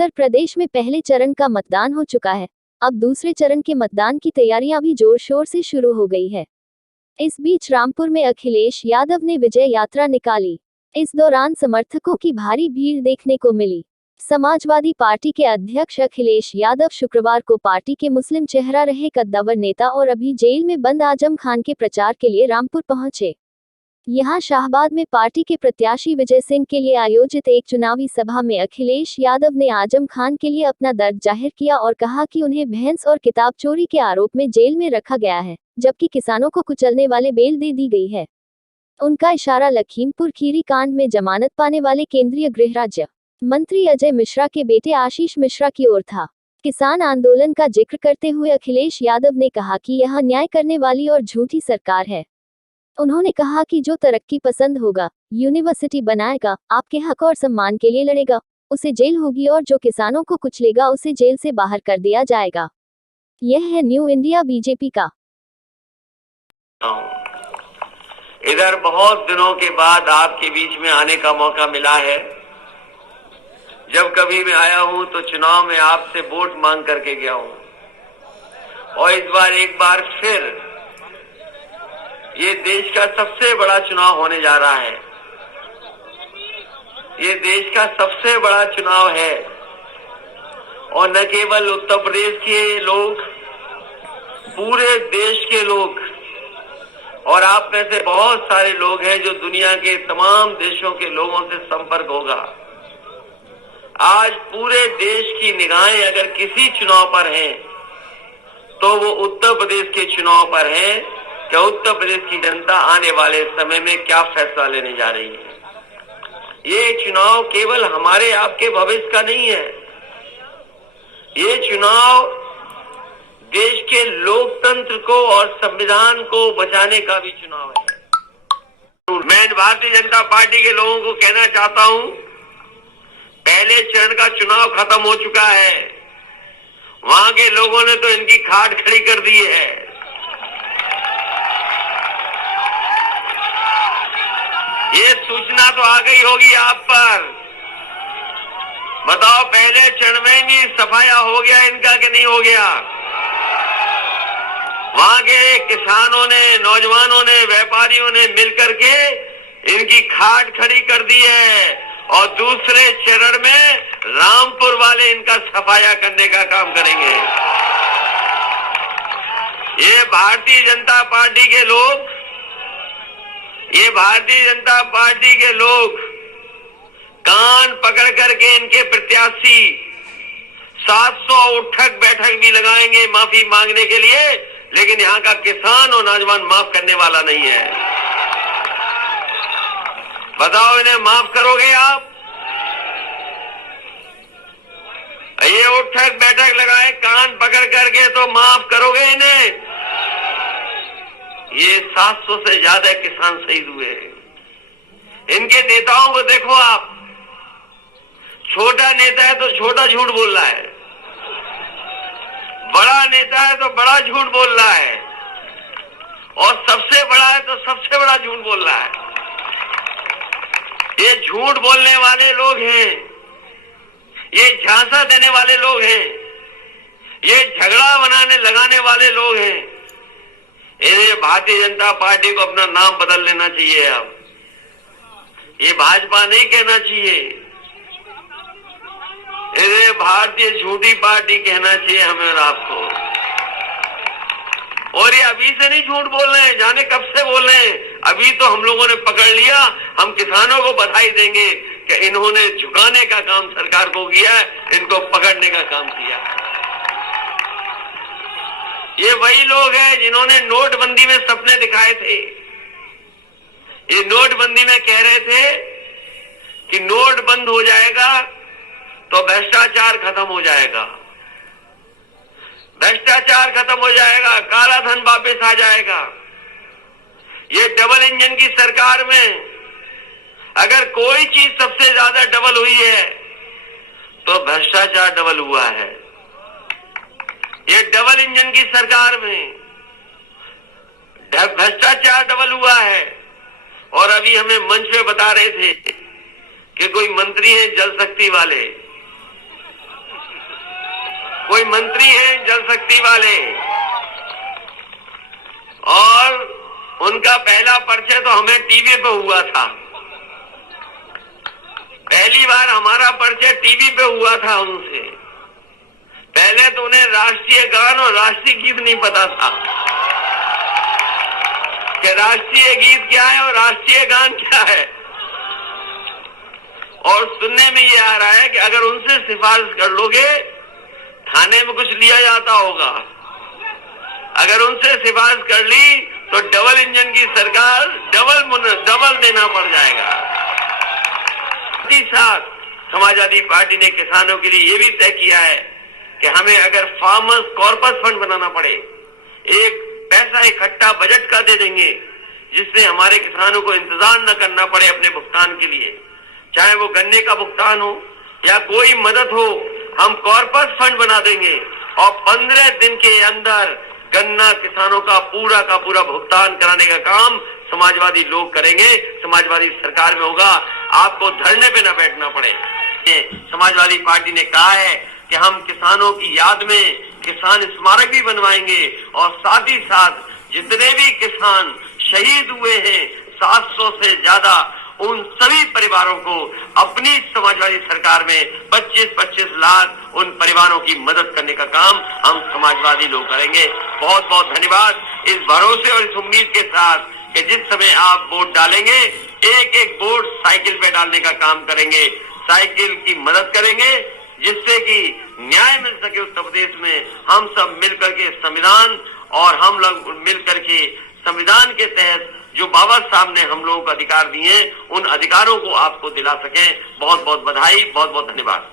उत्तर प्रदेश में पहले चरण का मतदान हो चुका है। अब दूसरे चरण के मतदान की तैयारियां भी जोर शोर से शुरू हो गई है। इस बीच रामपुर में अखिलेश यादव ने विजय यात्रा निकाली। इस दौरान समर्थकों की भारी भीड़ देखने को मिली। समाजवादी पार्टी के अध्यक्ष अखिलेश यादव शुक्रवार को पार्टी के मुस्लिम चेहरा रहे कद्दावर नेता और अभी जेल में बंद आजम खान के प्रचार के लिए रामपुर पहुंचे। यहां शाहबाद में पार्टी के प्रत्याशी विजय सिंह के लिए आयोजित एक चुनावी सभा में अखिलेश यादव ने आजम खान के लिए अपना दर्द जाहिर किया और कहा कि उन्हें भैंस और किताब चोरी के आरोप में जेल में रखा गया है, जबकि किसानों को कुचलने वाले बेल दे दी गई है। उनका इशारा लखीमपुर खीरी कांड में जमानत पाने वाले केंद्रीय गृह राज्य मंत्री अजय मिश्रा के बेटे आशीष मिश्रा की ओर था। किसान आंदोलन का जिक्र करते हुए अखिलेश यादव ने कहा कि यह अन्याय करने वाली और झूठी सरकार है। उन्होंने कहा कि जो तरक्की पसंद होगा, यूनिवर्सिटी बनाएगा, आपके हक और सम्मान के लिए लड़ेगा, उसे जेल होगी और जो किसानों को कुचलेगा उसे जेल से बाहर कर दिया जाएगा। यह है न्यू इंडिया बीजेपी का। इधर बहुत दिनों के बाद आपके बीच में आने का मौका मिला है। जब कभी मैं आया हूं तो चुनाव में आपसे वोट मांग करके गया हूं और इस बार एक बार फिर ये देश का सबसे बड़ा चुनाव होने जा रहा है। ये देश का सबसे बड़ा चुनाव है और न केवल उत्तर प्रदेश के लोग, पूरे देश के लोग और आप में से बहुत सारे लोग हैं जो दुनिया के तमाम देशों के लोगों से संपर्क होगा। आज पूरे देश की निगाहें अगर किसी चुनाव पर हैं तो वो उत्तर प्रदेश के चुनाव पर है कि उत्तर प्रदेश की जनता आने वाले समय में क्या फैसला लेने जा रही है। ये चुनाव केवल हमारे आपके भविष्य का नहीं है, ये चुनाव देश के लोकतंत्र को और संविधान को बचाने का भी चुनाव है। मैं भारतीय जनता पार्टी के लोगों को कहना चाहता हूं, पहले चरण का चुनाव खत्म हो चुका है। वहां के लोगों ने तो इनकी खाट खड़ी कर दी है। ये सूचना तो आ गई होगी आप पर। बताओ पहले चरण में भी सफाया हो गया इनका कि नहीं हो गया? वहां के किसानों ने, नौजवानों ने, व्यापारियों ने मिलकर के इनकी खाट खड़ी कर दी है और दूसरे चरण में रामपुर वाले इनका सफाया करने का काम करेंगे। ये भारतीय जनता पार्टी के लोग, ये भारतीय जनता पार्टी के लोग कान पकड़ करके इनके प्रत्याशी 700 उठक बैठक भी लगाएंगे माफी मांगने के लिए, लेकिन यहाँ का किसान और नौजवान माफ करने वाला नहीं है। बताओ इन्हें माफ करोगे आप? ये उठक बैठक लगाए कान पकड़ करके तो माफ करोगे इन्हें? ये 700 से ज्यादा किसान शहीद हुए। इनके नेताओं को देखो आप, छोटा नेता है तो छोटा झूठ बोल रहा है, बड़ा नेता है तो बड़ा झूठ बोल रहा है और सबसे बड़ा है तो सबसे बड़ा झूठ बोल रहा है। ये झूठ बोलने वाले लोग हैं, ये झांसा देने वाले लोग हैं, ये झगड़ा लगाने वाले लोग हैं। इन्हें भारतीय जनता पार्टी को अपना नाम बदल लेना चाहिए। अब ये भाजपा नहीं कहना चाहिए, इन्हें भारतीय झूठी पार्टी कहना चाहिए हमें और आपको। और ये अभी से नहीं झूठ बोल रहे हैं, जाने कब से बोल रहे हैं। अभी तो हम लोगों ने पकड़ लिया। हम किसानों को बधाई देंगे कि इन्होंने झुकाने का काम सरकार को किया है, इनको पकड़ने का काम किया। ये वही लोग हैं जिन्होंने नोटबंदी में सपने दिखाए थे। ये नोटबंदी में कह रहे थे कि नोट बंद हो जाएगा तो भ्रष्टाचार खत्म हो जाएगा, भ्रष्टाचार खत्म हो जाएगा, काला धन वापस आ जाएगा। ये डबल इंजन की सरकार में अगर कोई चीज सबसे ज्यादा डबल हुई है तो भ्रष्टाचार डबल हुआ है। ये डबल इंजन की सरकार में भ्रष्टाचार डबल हुआ है। और अभी हमें मंच पे बता रहे थे कि कोई मंत्री है जल शक्ति वाले, कोई मंत्री हैं जल शक्ति वाले, और उनका पहला परिचय तो हमें टीवी पे हुआ था। पहली बार हमारा परिचय टीवी पे हुआ था उनसे। पहले तो उन्हें राष्ट्रीय गान और राष्ट्रीय गीत नहीं पता था कि राष्ट्रीय गीत क्या है और राष्ट्रीय गान क्या है। और सुनने में ये आ रहा है कि अगर उनसे सिफारिश कर लोगे थाने में कुछ लिया जाता होगा। अगर उनसे सिफारिश कर ली तो डबल इंजन की सरकार डबल देना पड़ जाएगा। साथ समाजवादी पार्टी ने किसानों के लिए ये भी तय किया है कि हमें अगर फार्मर्स कॉर्पस फंड बनाना पड़े, एक पैसा इकट्ठा बजट का दे देंगे जिससे हमारे किसानों को इंतजार न करना पड़े अपने भुगतान के लिए, चाहे वो गन्ने का भुगतान हो या कोई मदद हो, हम कॉर्पस फंड बना देंगे और 15 दिन के अंदर गन्ना किसानों का पूरा भुगतान कराने का काम समाजवादी लोग करेंगे, समाजवादी सरकार में होगा। आपको धरने पे न बैठना पड़े। समाजवादी पार्टी ने कहा है कि हम किसानों की याद में किसान स्मारक भी बनवाएंगे और साथ ही साथ जितने भी किसान शहीद हुए हैं 700 से ज्यादा, उन सभी परिवारों को अपनी समाजवादी सरकार में 25-25 लाख उन परिवारों की मदद करने का काम हम समाजवादी लोग करेंगे। बहुत बहुत धन्यवाद। इस भरोसे और इस उम्मीद के साथ कि जिस समय आप वोट डालेंगे, एक एक वोट साइकिल पे डालने का काम करेंगे, साइकिल की मदद करेंगे जिससे कि न्याय मिल सके उत्तर प्रदेश में। हम सब मिलकर के संविधान और हम लोग मिलकर के संविधान के तहत जो बाबा साहब ने हम लोगों को अधिकार दिए, उन अधिकारों को आपको दिला सकें। बहुत बहुत बधाई, बहुत बहुत धन्यवाद।